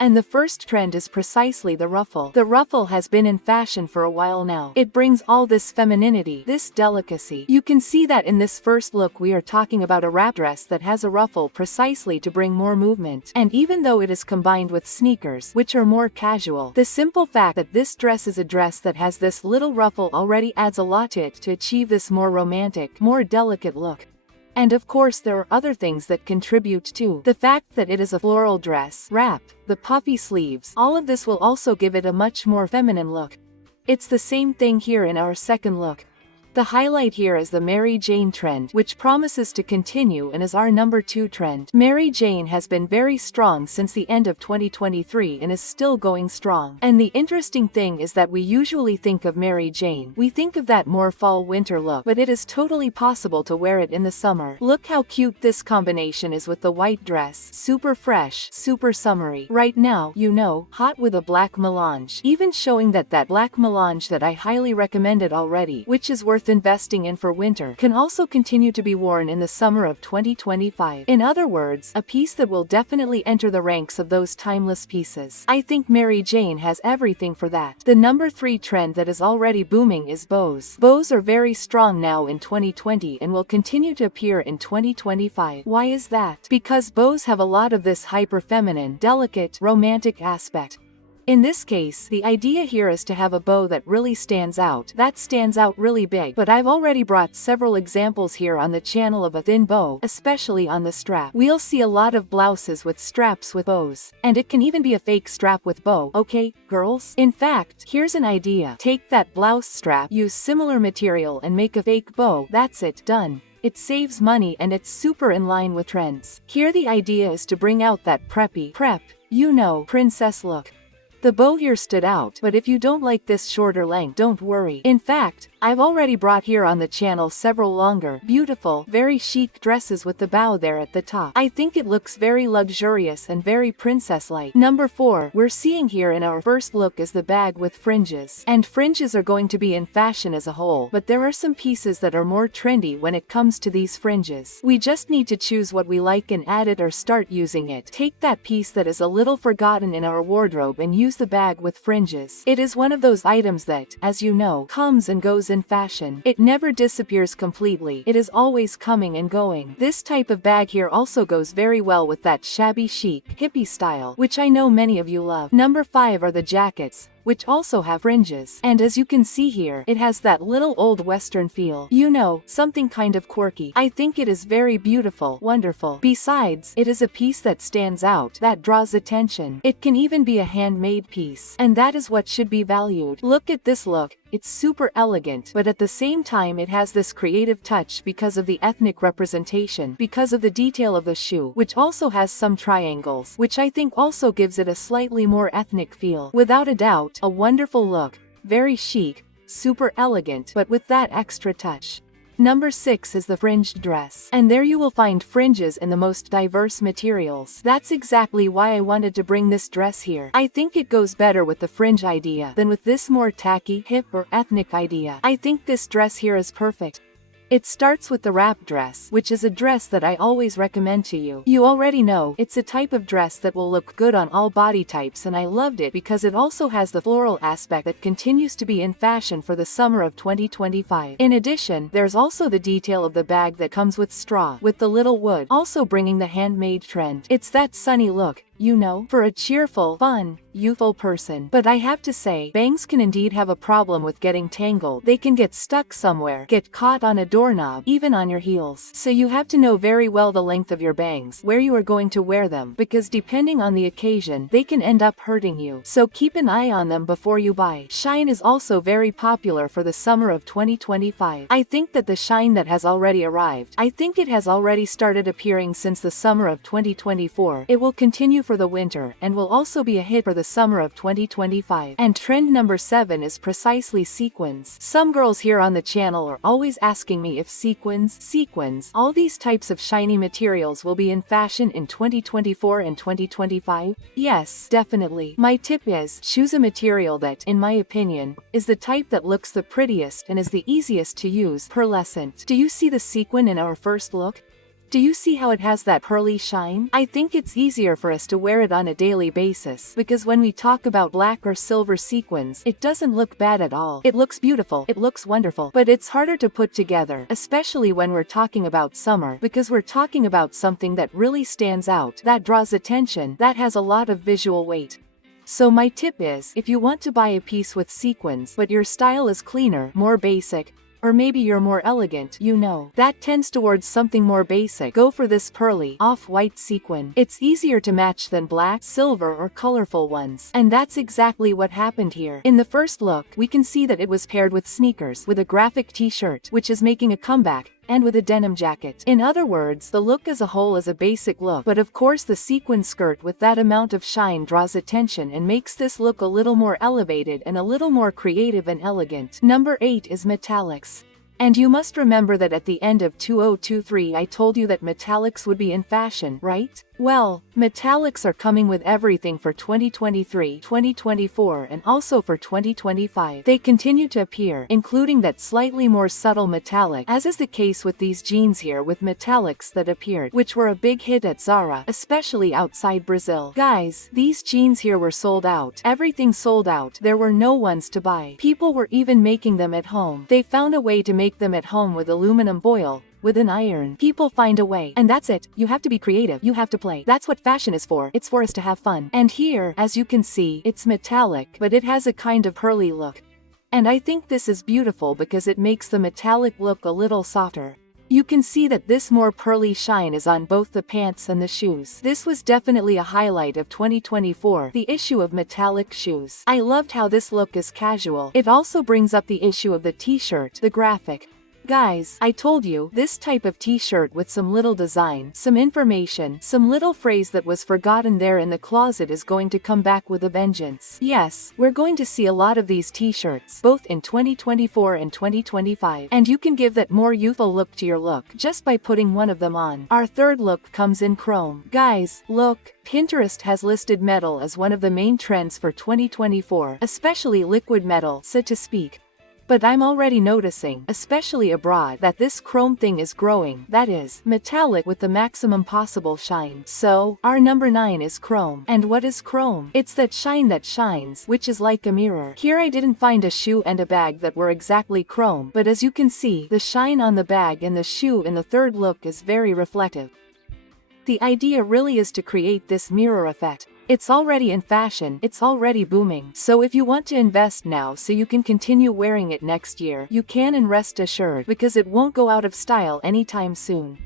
And the first trend is precisely the ruffle. The ruffle has been in fashion for a while now. It brings all this femininity, this delicacy. You can see that in this first look we are talking about a wrap dress that has a ruffle precisely to bring more movement. And even though it is combined with sneakers, which are more casual, the simple fact that this dress is a dress that has this little ruffle already adds a lot to it to achieve this more romantic, more delicate look. And of course there are other things that contribute too. The fact that it is a floral dress, wrap, the puffy sleeves, all of this will also give it a much more feminine look. It's the same thing here in our second look. The highlight here is the Mary Jane trend, which promises to continue and is our number 2 trend. Mary Jane has been very strong since the end of 2023 and is still going strong. And the interesting thing is that we usually think of Mary Jane, we think of that more fall-winter look, but it is totally possible to wear it in the summer. Look how cute this combination is with the white dress, super fresh, super summery. Right now, you know, hot with a black melange, even showing that black melange that I highly recommended already, which is worth investing in for winter, can also continue to be worn in the summer of 2025. In other words, a piece that will definitely enter the ranks of those timeless pieces. I think Mary Jane has everything for that. The number 3 trend that is already booming is bows. Bows are very strong now in 2020 and will continue to appear in 2025. Why is that? Because bows have a lot of this hyper-feminine, delicate, romantic aspect. In this case, the idea here is to have a bow that really stands out, really big. But I've already brought several examples here on the channel of a thin bow, especially on the strap. We'll see a lot of blouses with straps with bows. And it can even be a fake strap with bow, okay, girls? In fact, here's an idea. Take that blouse strap, use similar material and make a fake bow. That's it, done. It saves money and it's super in line with trends. Here the idea is to bring out that preppy, you know, princess look. The bow here stood out, but if you don't like this shorter length, don't worry. In fact, I've already brought here on the channel several longer, beautiful, very chic dresses with the bow there at the top. I think it looks very luxurious and very princess-like. Number 4, we're seeing here in our first look is the bag with fringes. And fringes are going to be in fashion as a whole, but there are some pieces that are more trendy when it comes to these fringes. We just need to choose what we like and add it or start using it. Take that piece that is a little forgotten in our wardrobe and use the bag with fringes. It is one of those items that, as you know, comes and goes in fashion. It never disappears completely. It is always coming and going. This type of bag here also goes very well with that shabby chic, hippie style, which I know many of you love. Number 5 are the jackets, which also have fringes. And as you can see here, it has that little old western feel. You know, something kind of quirky. I think it is very beautiful, wonderful. Besides, it is a piece that stands out, that draws attention. It can even be a handmade piece. And that is what should be valued. Look at this look. It's super elegant, but at the same time it has this creative touch because of the ethnic representation, because of the detail of the shoe, which also has some triangles, which I think also gives it a slightly more ethnic feel. Without a doubt, a wonderful look, very chic, super elegant, but with that extra touch. Number 6 is the fringed dress. And there you will find fringes in the most diverse materials. That's exactly why I wanted to bring this dress here. I think it goes better with the fringe idea than with this more tacky, hip or ethnic idea. I think this dress here is perfect. It starts with the wrap dress, which is a dress that I always recommend to you. You already know, it's a type of dress that will look good on all body types, and I loved it because it also has the floral aspect that continues to be in fashion for the summer of 2025. In addition, there's also the detail of the bag that comes with straw, with the little wood, also bringing the handmade trend. It's that sunny look, you know, for a cheerful, fun, youthful person. But I have to say, bangs can indeed have a problem with getting tangled. They can get stuck somewhere, get caught on a doorknob, even on your heels. So you have to know very well the length of your bangs, where you are going to wear them, because depending on the occasion, they can end up hurting you. So keep an eye on them before you buy. Shine is also very popular for the summer of 2025. I think that the shine that has already arrived, I think it has already started appearing since the summer of 2024. It will continue for the winter, and will also be a hit for the summer of 2025. And trend number 7 is precisely sequins. Some girls here on the channel are always asking me if sequins, all these types of shiny materials will be in fashion in 2024 and 2025? Yes, definitely. My tip is, choose a material that, in my opinion, is the type that looks the prettiest and is the easiest to use, pearlescent. Do you see the sequin in our first look? Do you see how it has that pearly shine? I think it's easier for us to wear it on a daily basis, because when we talk about black or silver sequins, it doesn't look bad at all. It looks beautiful, it looks wonderful, but it's harder to put together, especially when we're talking about summer, because we're talking about something that really stands out, that draws attention, that has a lot of visual weight. So my tip is, if you want to buy a piece with sequins, but your style is cleaner, more basic, or maybe you're more elegant, that tends towards something more basic, go for this pearly, off-white sequin. It's easier to match than black, silver, or colorful ones. And that's exactly what happened here. In the first look, we can see that it was paired with sneakers, with a graphic t-shirt, which is making a comeback, and with a denim jacket. In other words, the look as a whole is a basic look, but of course the sequin skirt with that amount of shine draws attention and makes this look a little more elevated and a little more creative and elegant. Number 8 is metallics. And you must remember that at the end of 2023 I told you that metallics would be in fashion, right? Well, metallics are coming with everything for 2023, 2024, and also for 2025. They continue to appear, including that slightly more subtle metallic, as is the case with these jeans here with metallics that appeared, which were a big hit at Zara, especially outside Brazil. Guys, these jeans here were sold out. Everything sold out. There were no ones to buy. People were even making them at home. They found a way to make them at home with aluminum foil, with an iron. People find a way. And that's it. You have to be creative. You have to play. That's what fashion is for. It's for us to have fun. And here, as you can see, it's metallic, but it has a kind of pearly look. And I think this is beautiful because it makes the metallic look a little softer. You can see that this more pearly shine is on both the pants and the shoes. This was definitely a highlight of 2024, the issue of metallic shoes. I loved how this look is casual. It also brings up the issue of the t-shirt, the graphic. Guys, I told you, this type of t-shirt with some little design, some information, some little phrase that was forgotten there in the closet is going to come back with a vengeance. Yes, we're going to see a lot of these t-shirts, both in 2024 and 2025. And you can give that more youthful look to your look just by putting one of them on. Our third look comes in chrome. Guys, look, Pinterest has listed metal as one of the main trends for 2024, especially liquid metal, so to speak. But I'm already noticing, especially abroad, that this chrome thing is growing, that is, metallic with the maximum possible shine. So, our number 9 is chrome. And what is chrome? It's that shine that shines, which is like a mirror. Here I didn't find a shoe and a bag that were exactly chrome, but as you can see, the shine on the bag and the shoe in the third look is very reflective. The idea really is to create this mirror effect. It's already in fashion, it's already booming. So if you want to invest now so you can continue wearing it next year, you can, and rest assured, because it won't go out of style anytime soon.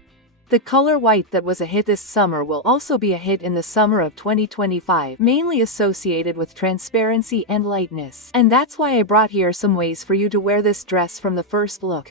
The color white that was a hit this summer will also be a hit in the summer of 2025, mainly associated with transparency and lightness. And that's why I brought here some ways for you to wear this dress from the first look.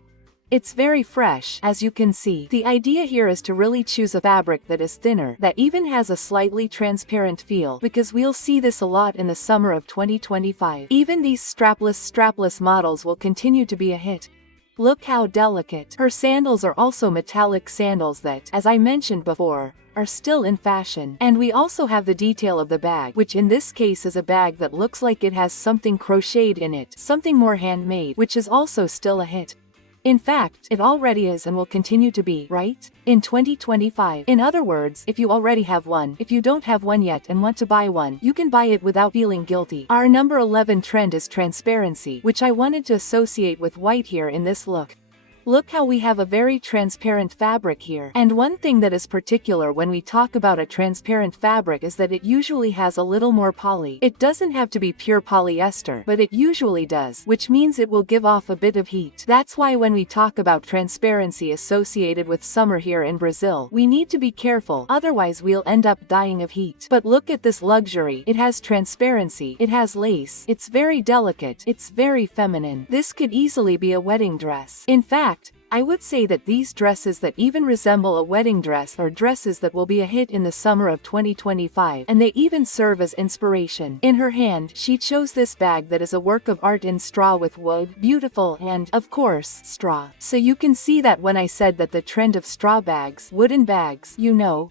It's very fresh, as you can see. The idea here is to really choose a fabric that is thinner, that even has a slightly transparent feel, because we'll see this a lot in the summer of 2025. Even these strapless models will continue to be a hit. Look how delicate. Her sandals are also metallic sandals that, as I mentioned before, are still in fashion. And we also have the detail of the bag, which in this case is a bag that looks like it has something crocheted in it, something more handmade, which is also still a hit. In fact, it already is and will continue to be, right? In 2025. In other words, if you already have one, if you don't have one yet and want to buy one, you can buy it without feeling guilty. Our number 11 trend is transparency, which I wanted to associate with white here in this look. Look how we have a very transparent fabric here. And one thing that is particular when we talk about a transparent fabric is that it usually has a little more poly. It doesn't have to be pure polyester, but it usually does, which means it will give off a bit of heat. That's why when we talk about transparency associated with summer here in Brazil, we need to be careful, otherwise we'll end up dying of heat. But look at this luxury. It has transparency, it has lace, it's very delicate, it's very feminine. This could easily be a wedding dress. In fact, I would say that these dresses that even resemble a wedding dress are dresses that will be a hit in the summer of 2025, and they even serve as inspiration. In her hand, she chose this bag that is a work of art in straw with wood, beautiful and, of course, straw. So you can see that when I said that the trend of straw bags, wooden bags,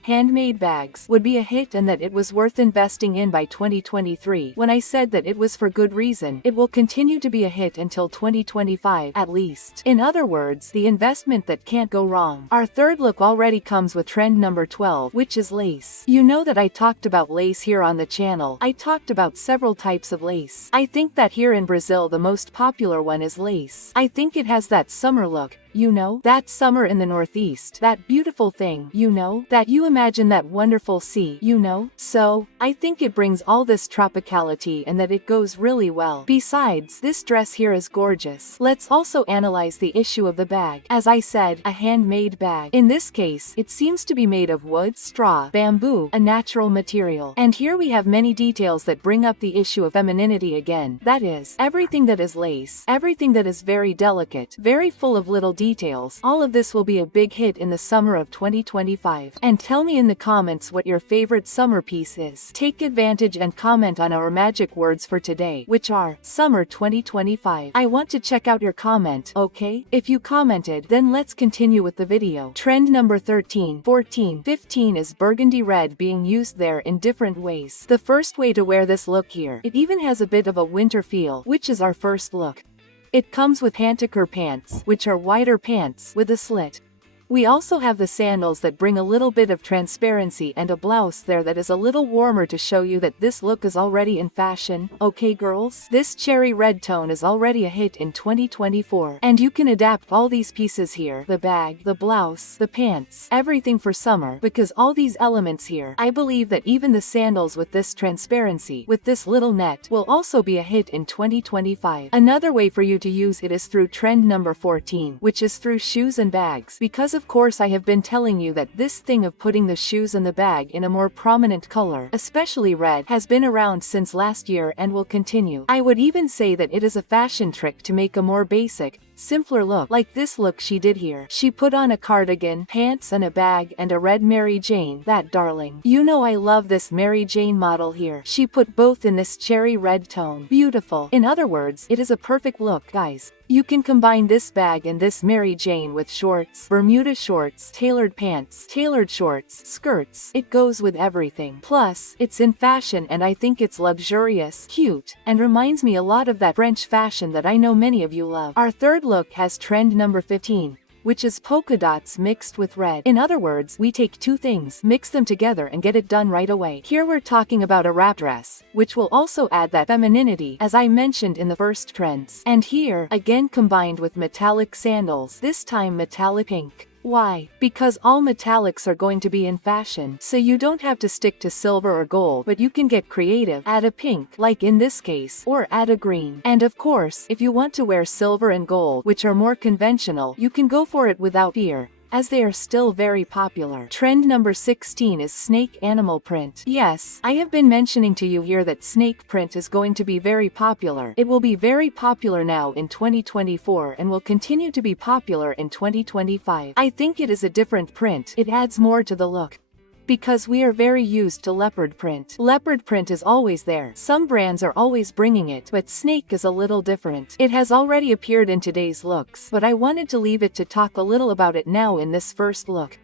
handmade bags, would be a hit and that it was worth investing in by 2023, when I said that it was for good reason, it will continue to be a hit until 2025, at least. In other words, the investment that can't go wrong. Our third look already comes with trend number 12, which is lace. You know that I talked about lace here on the channel. I talked about several types of lace. I think that here in Brazil the most popular one is lace. I think it has that summer look. You know, that summer in the Northeast, that beautiful thing, you know, that you imagine that wonderful sea, you know, so, I think it brings all this tropicality and that it goes really well. Besides, this dress here is gorgeous. Let's also analyze the issue of the bag. As I said, a handmade bag. In this case, it seems to be made of wood, straw, bamboo, a natural material. And here we have many details that bring up the issue of femininity again. That is, everything that is lace, everything that is very delicate, very full of little details. All of this will be a big hit in the summer of 2025. And tell me in the comments what your favorite summer piece is. Take advantage and comment on our magic words for today, which are summer 2025. I want to check out your comment, okay? If you commented, then let's continue with the video. Trend number 13, 14, 15 is burgundy red being used there in different ways. The first way to wear this look here, it even has a bit of a winter feel, which is our first look. It comes with pantyhose pants, which are wider pants with a slit. We also have the sandals that bring a little bit of transparency and a blouse there that is a little warmer to show you that this look is already in fashion, okay girls? This cherry red tone is already a hit in 2024. And you can adapt all these pieces here, the bag, the blouse, the pants, everything for summer, because all these elements here, I believe that even the sandals with this transparency, with this little net, will also be a hit in 2025. Another way for you to use it is through trend number 14, which is through shoes and bags, because of course I have been telling you that this thing of putting the shoes and the bag in a more prominent color, especially red, has been around since last year and will continue. I would even say that it is a fashion trick to make a more basic, simpler look, like this look she did here. She put on a cardigan, pants and a bag and a red Mary Jane, that darling. You know I love this Mary Jane model here. She put both in this cherry red tone. Beautiful. In other words, it is a perfect look, guys. You can combine this bag and this Mary Jane with shorts, Bermuda shorts, tailored pants, tailored shorts, skirts. It goes with everything. Plus, it's in fashion and I think it's luxurious, cute, and reminds me a lot of that French fashion that I know many of you love. Our third look has trend number 15. Which is polka dots mixed with red. In other words, we take two things, mix them together and get it done right away. Here we're talking about a wrap dress, which will also add that femininity, as I mentioned in the first trends. And here, again combined with metallic sandals, this time metallic pink. Why? Because all metallics are going to be in fashion, so you don't have to stick to silver or gold, but you can get creative, add a pink, like in this case, or add a green. And of course, if you want to wear silver and gold, which are more conventional, you can go for it without fear, as they are still very popular. Trend number 16 is snake animal print. Yes, I have been mentioning to you here that snake print is going to be very popular. It will be very popular now in 2024 and will continue to be popular in 2025. I think it is a different print. It adds more to the look. Because we are very used to leopard print. Leopard print is always there. Some brands are always bringing it, but snake is a little different. It has already appeared in today's looks, but I wanted to leave it to talk a little about it now in this first look.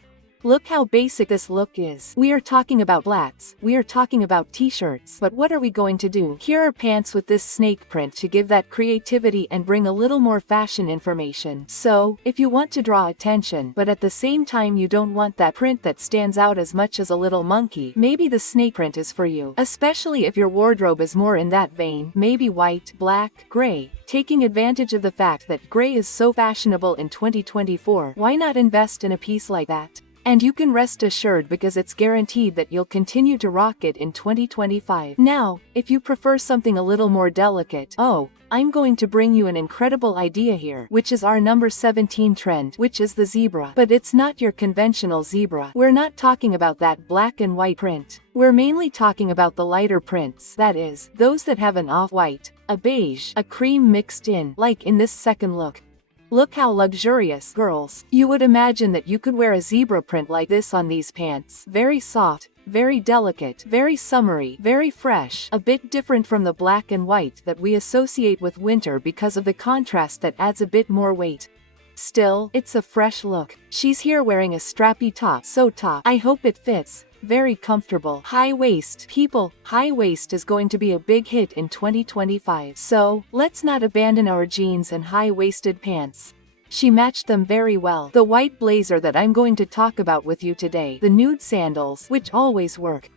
Look how basic this look is. We are talking about flats, we are talking about t-shirts, but what are we going to do? Here are pants with this snake print to give that creativity and bring a little more fashion information. So, if you want to draw attention, but at the same time you don't want that print that stands out as much as a little monkey, maybe the snake print is for you. Especially if your wardrobe is more in that vein, maybe white, black, gray. Taking advantage of the fact that gray is so fashionable in 2024, why not invest in a piece like that? And you can rest assured because it's guaranteed that you'll continue to rock it in 2025. Now, if you prefer something a little more delicate, I'm going to bring you an incredible idea here, which is our number 17 trend, which is the zebra. But it's not your conventional zebra. We're not talking about that black and white print. We're mainly talking about the lighter prints, that is, those that have an off-white, a beige, a cream mixed in, like in this second look. Look how luxurious, girls. You would imagine that you could wear a zebra print like this on these pants. Very soft, very delicate, very summery, very fresh, a bit different from the black and white that we associate with winter because of the contrast that adds a bit more weight. Still, it's a fresh look. She's here wearing a strappy top, I hope it fits. Very comfortable. High waist. People, high waist is going to be a big hit in 2025. So, let's not abandon our jeans and high-waisted pants. She matched them very well. The white blazer that I'm going to talk about with you today, the nude sandals, which always work.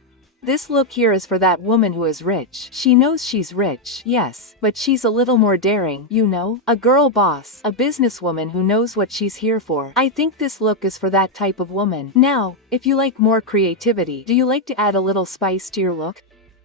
This look here is for that woman who is rich. She knows she's rich, yes, but she's a little more daring, you know? A girl boss, a businesswoman who knows what she's here for. I think this look is for that type of woman. Now, if you like more creativity, do you like to add a little spice to your look?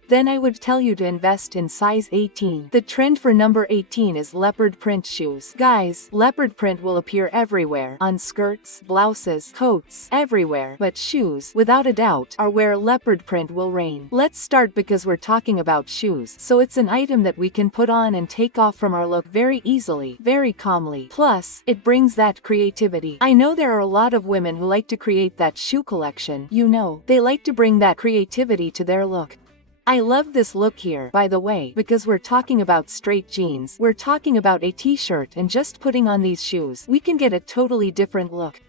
Then I would tell you to invest in size 18. The trend for number 18 is leopard print shoes. Guys, leopard print will appear everywhere, on skirts, blouses, coats, everywhere. But shoes, without a doubt, are where leopard print will reign. Let's start because we're talking about shoes, so it's an item that we can put on and take off from our look very easily, very calmly. Plus, it brings that creativity. I know there are a lot of women who like to create that shoe collection, you know. They like to bring that creativity to their look. I love this look here, by the way, because we're talking about straight jeans. We're talking about a t-shirt, and just putting on these shoes, we can get a totally different look.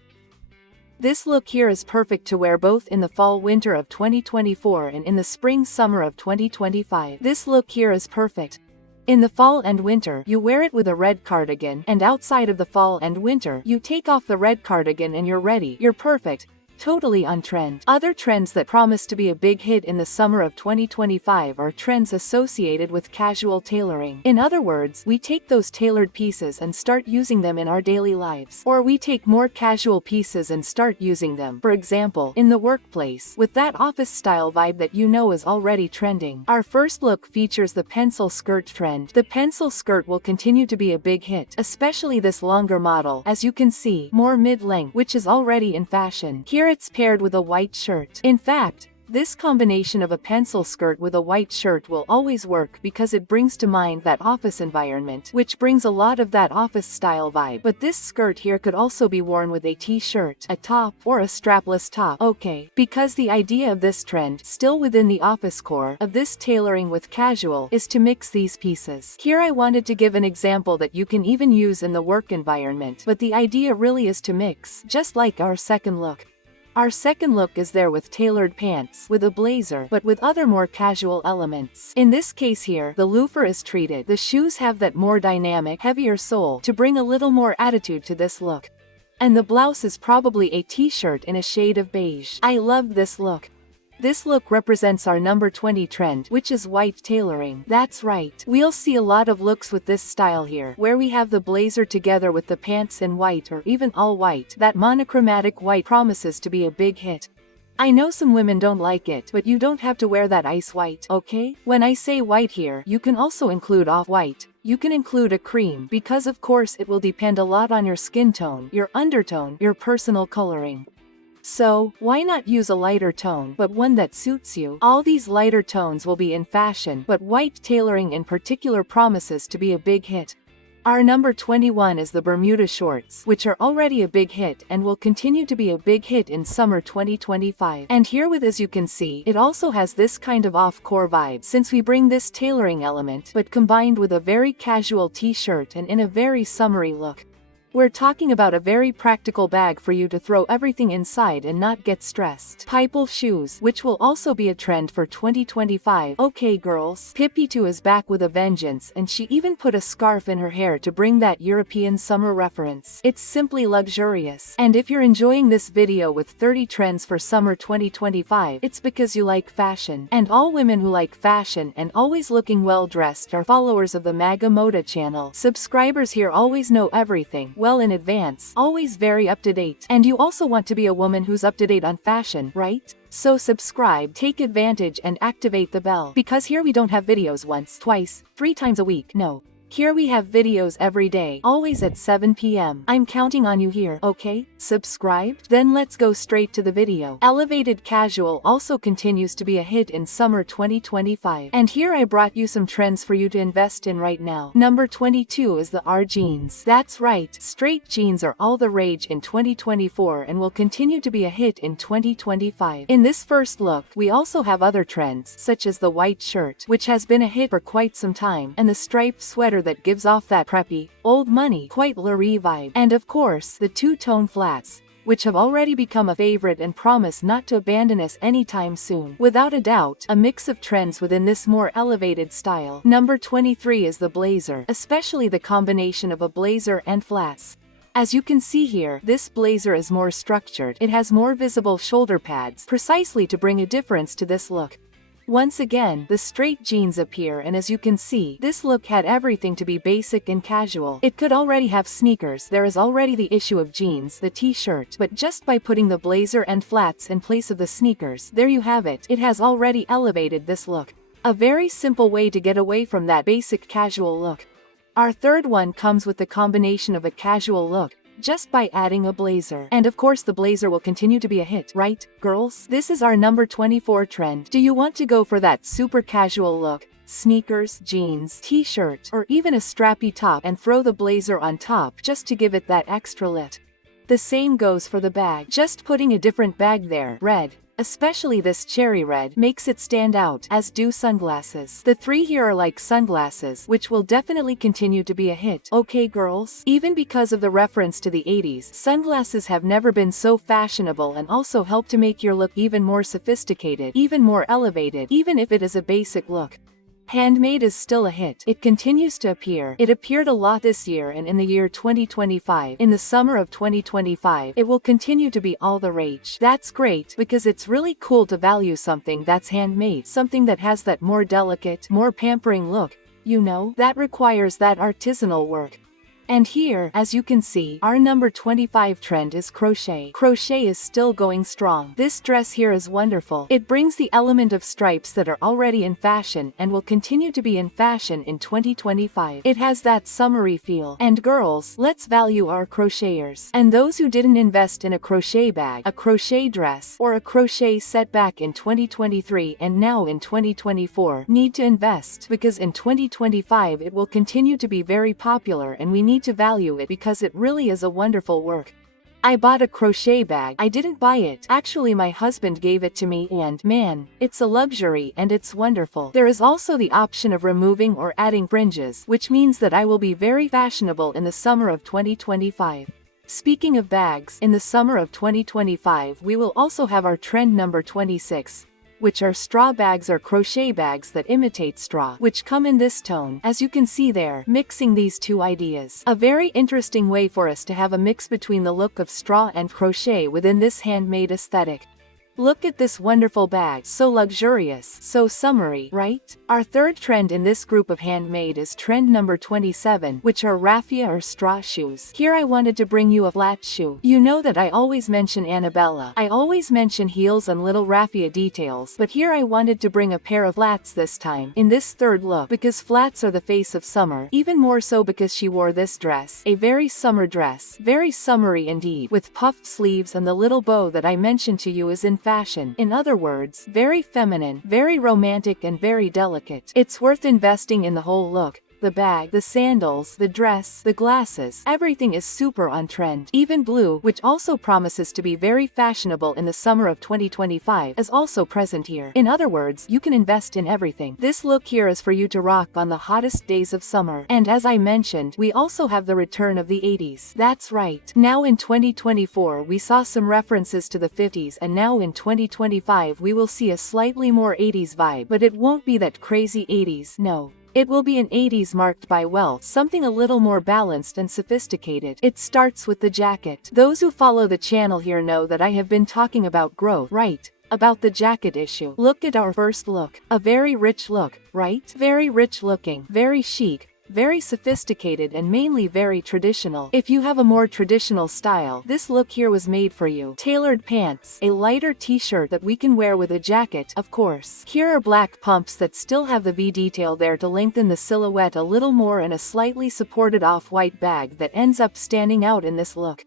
This look here is perfect to wear both in the fall-winter of 2024 and in the spring-summer of 2025. This look here is perfect. In the fall and winter, you wear it with a red cardigan, and outside of the fall and winter, you take off the red cardigan and you're ready. You're perfect. Totally on trend. Other trends that promise to be a big hit in the summer of 2025 are trends associated with casual tailoring. In other words, we take those tailored pieces and start using them in our daily lives. Or we take more casual pieces and start using them, for example, in the workplace, with that office style vibe that you know is already trending. Our first look features the pencil skirt trend. The pencil skirt will continue to be a big hit, especially this longer model, as you can see, more mid-length, which is already in fashion. Here it's paired with a white shirt. In fact, this combination of a pencil skirt with a white shirt will always work because it brings to mind that office environment, which brings a lot of that office style vibe. But this skirt here could also be worn with a t-shirt, a top, or a strapless top. Okay, because the idea of this trend, still within the office core, of this tailoring with casual, is to mix these pieces. Here I wanted to give an example that you can even use in the work environment, but the idea really is to mix, just like our second look. Our second look is there with tailored pants, with a blazer, but with other more casual elements. In this case here, the loafer is treated. The shoes have that more dynamic, heavier sole to bring a little more attitude to this look. And the blouse is probably a t-shirt in a shade of beige. I love this look. This look represents our number 20 trend, which is white tailoring. That's right. We'll see a lot of looks with this style here, where we have the blazer together with the pants in white or even all white. That monochromatic white promises to be a big hit. I know some women don't like it, but you don't have to wear that ice white, okay? When I say white here, you can also include off-white. You can include a cream, because of course it will depend a lot on your skin tone, your undertone, your personal coloring. So, why not use a lighter tone, but one that suits you? All these lighter tones will be in fashion, but white tailoring in particular promises to be a big hit. Our number 21 is the Bermuda shorts, which are already a big hit and will continue to be a big hit in summer 2025. And herewith, as you can see, it also has this kind of off-core vibe, since we bring this tailoring element, but combined with a very casual t-shirt and in a very summery look. We're talking about a very practical bag for you to throw everything inside and not get stressed. Playful shoes, which will also be a trend for 2025. Okay girls, Pippi 2 is back with a vengeance, and she even put a scarf in her hair to bring that European summer reference. It's simply luxurious. And if you're enjoying this video with 30 trends for summer 2025, it's because you like fashion. And all women who like fashion and always looking well dressed are followers of the Maga Moda channel. Subscribers here always know everything well in advance, always very up to date. And you also want to be a woman who's up to date on fashion, right? So subscribe, take advantage, and activate the bell. Because here we don't have videos once, twice, 3 times a week, no. Here we have videos every day, always at 7 p.m. I'm counting on you here, okay? Subscribed? Then let's go straight to the video. Elevated casual also continues to be a hit in summer 2025. And here I brought you some trends for you to invest in right now. Number 22 is the R jeans. That's right, straight jeans are all the rage in 2024 and will continue to be a hit in 2025. In this first look, we also have other trends, such as the white shirt, which has been a hit for quite some time, and the striped sweater that gives off that preppy, old money, quite Lurie vibe. And of course, the two-tone flats, which have already become a favorite and promise not to abandon us anytime soon. Without a doubt, a mix of trends within this more elevated style. Number 23 is the blazer, especially the combination of a blazer and flats. As you can see here, this blazer is more structured. It has more visible shoulder pads, precisely to bring a difference to this look. Once again, the straight jeans appear, and as you can see, this look had everything to be basic and casual. It could already have sneakers, there is already the issue of jeans, the t-shirt, but just by putting the blazer and flats in place of the sneakers, there you have it. It has already elevated this look. A very simple way to get away from that basic casual look. Our third one comes with the combination of a casual look, just by adding a blazer. And of course the blazer will continue to be a hit, right, girls? This is our number 24 trend. Do you want to go for that super casual look? Sneakers, jeans, t-shirt, or even a strappy top and throw the blazer on top just to give it that extra lit. The same goes for the bag. Just putting a different bag there, red, especially this cherry red, makes it stand out, as do sunglasses. The three here are like sunglasses, which will definitely continue to be a hit. Okay girls? Even because of the reference to the 80s, sunglasses have never been so fashionable and also help to make your look even more sophisticated, even more elevated, even if it is a basic look. Handmade is still a hit. It continues to appear. It appeared a lot this year, and in the year 2025, in the summer of 2025, it will continue to be all the rage. That's great, because it's really cool to value something that's handmade, something that has that more delicate, more pampering look, you know, that requires that artisanal work. And here, as you can see, our number 25 trend is crochet. Crochet is still going strong. This dress here is wonderful. It brings the element of stripes that are already in fashion and will continue to be in fashion in 2025. It has that summery feel. And girls, let's value our crocheters. And those who didn't invest in a crochet bag, a crochet dress, or a crochet set back in 2023 and now in 2024, need to invest, because in 2025 it will continue to be very popular and we need to value it because it really is a wonderful work. I bought a crochet bag. I didn't buy it. Actually, my husband gave it to me, and man, it's a luxury and it's wonderful. There is also the option of removing or adding fringes, which means that I will be very fashionable in the summer of 2025. Speaking of bags, in the summer of 2025 we will also have our trend number 26. Which are straw bags or crochet bags that imitate straw, which come in this tone, as you can see there, mixing these two ideas. A very interesting way for us to have a mix between the look of straw and crochet within this handmade aesthetic. Look at this wonderful bag, so luxurious, so summery, right? Our third trend in this group of handmade is trend number 27, which are raffia or straw shoes. Here I wanted to bring you a flat shoe. You know that I always mention Annabella. I always mention heels and little raffia details, but here I wanted to bring a pair of flats this time, in this third look, because flats are the face of summer, even more so because she wore this dress, a very summer dress, very summery indeed, with puffed sleeves, and the little bow that I mentioned to you is in fashion. In other words, very feminine, very romantic and very delicate. It's worth investing in the whole look. The bag, the sandals, the dress, the glasses, everything is super on trend. Even blue, which also promises to be very fashionable in the summer of 2025, is also present here. In other words, you can invest in everything. This look here is for you to rock on the hottest days of summer. And as I mentioned, we also have the return of the 80s. That's right. Now in 2024 we saw some references to the 50s, and now in 2025 we will see a slightly more 80s vibe, but it won't be that crazy 80s, no. It will be an 80s marked by, well, something a little more balanced and sophisticated. It starts with the jacket. Those who follow the channel here know that I have been talking about growth, right? About the jacket issue. Look at our first look. A very rich look, right? Very rich looking, very chic, very sophisticated, and mainly very traditional. If you have a more traditional style, this look here was made for you. Tailored pants, a lighter t-shirt that we can wear with a jacket, of course. Here are black pumps that still have the V detail there to lengthen the silhouette a little more, and a slightly supported off-white bag that ends up standing out in this look.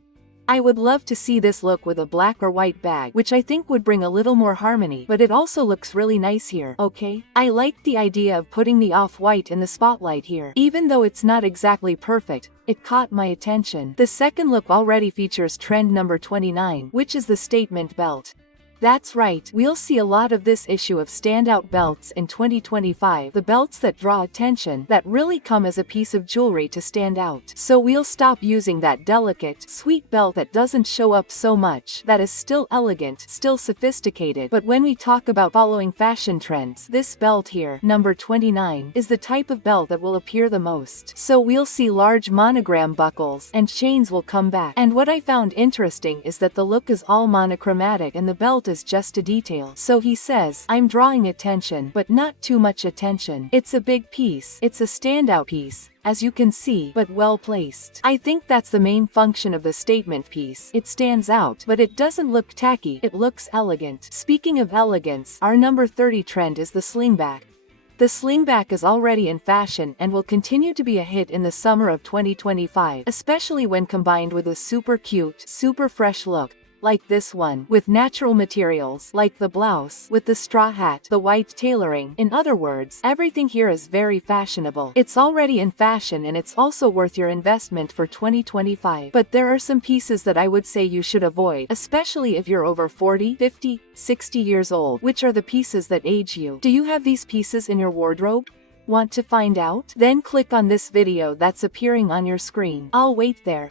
I would love to see this look with a black or white bag, which I think would bring a little more harmony, but it also looks really nice here, okay? I like the idea of putting the off-white in the spotlight here. Even though it's not exactly perfect, it caught my attention. The second look already features trend number 29, which is the statement belt. That's right, we'll see a lot of this issue of standout belts in 2025, the belts that draw attention, that really come as a piece of jewelry to stand out. So we'll stop using that delicate, sweet belt that doesn't show up so much, that is still elegant, still sophisticated. But when we talk about following fashion trends, this belt here, number 29, is the type of belt that will appear the most. So we'll see large monogram buckles, and chains will come back. And what I found interesting is that the look is all monochromatic and the belt is just a detail. So he says, I'm drawing attention, but not too much attention. It's a big piece, it's a standout piece, as you can see, but well placed. I think that's the main function of the statement piece. It stands out, but it doesn't look tacky, it looks elegant. Speaking of elegance, our number 30 trend is the slingback. The slingback is already in fashion and will continue to be a hit in the summer of 2025, especially when combined with a super cute, super fresh look, like this one, with natural materials, like the blouse, with the straw hat, the white tailoring. In other words, everything here is very fashionable. It's already in fashion and it's also worth your investment for 2025. But there are some pieces that I would say you should avoid, especially if you're over 40, 50, 60 years old. Which are the pieces that age you? Do you have these pieces in your wardrobe? Want to find out? Then click on this video that's appearing on your screen. I'll wait there.